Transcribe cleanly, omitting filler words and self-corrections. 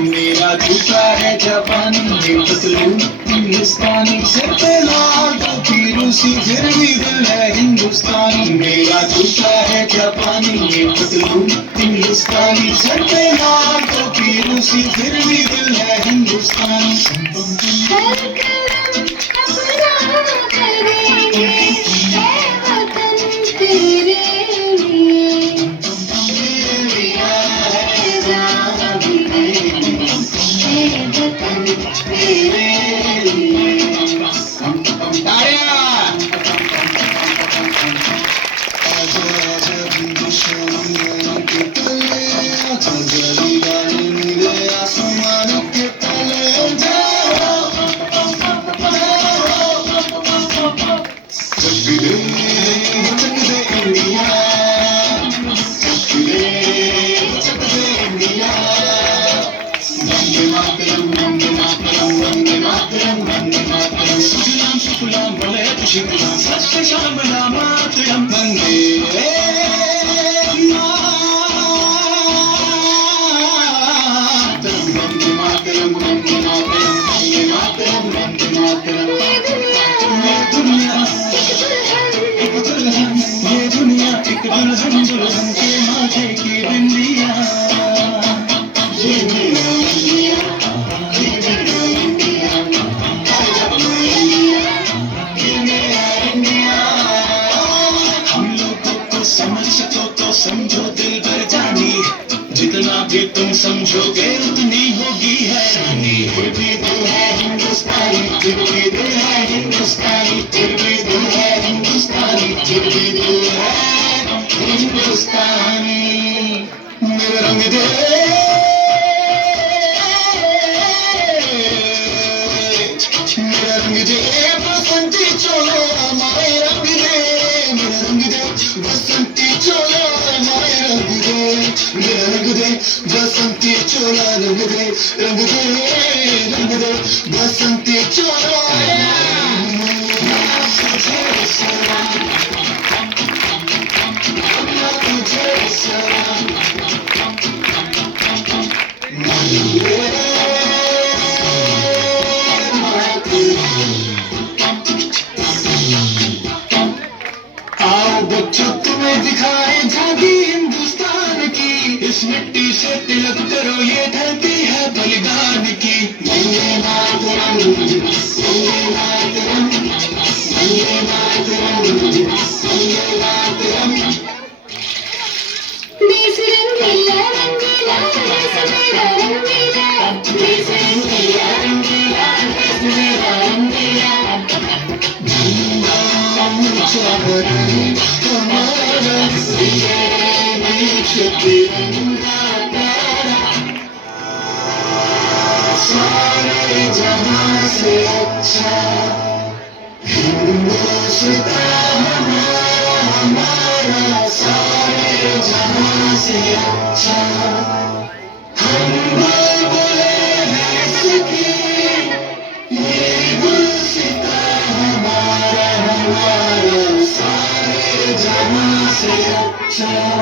मेरा जूता है जापानी हिंदुस्तानी सर पे लाल टोपी रूसी फिर भी दिल है हिंदुस्तानी मेरा जूता है जापानी हिंदुस्तानी सर पे लाल टोपी रूसी फिर भी दिल है हिंदुस्तानी समझो दिल भर जानी जितना भी तुम समझोगे उतनी होगी हैरानी फिर भी दिल है हिंदुस्तानी फिर भी दिल है हिंदुस्तानी फिर भी दिल है हिंदुस्तानी फिर भी दिल है हिंदुस्तानी मेरा रंग दे मेरा रंग दे बसंती चोलो हमारे रंग दे मेरा रंग दे बसंती चोलो रंग दे बसंती चोला रंग दे बसंती चोला आओ बच्चों तुम्हें दिखाए झांकी हिंदुस्तान की इस मिट्टी से तिलक करो ये धरती है बलिदान की वंदे मातरम वंदे मातरम वंदे मातरम वंदे मातरम देश रंगीला रंगीला देश मेरा रंगीला देश रंगीला रंगीला देश मेरा रंगीला हमारा सारे जहां से अच्छा हिंदुस्तान हमारा सारे जहां से अच्छा हम बुलबुल हैं सखी ये गुलसितां हमारा सारे जहां से अच्छा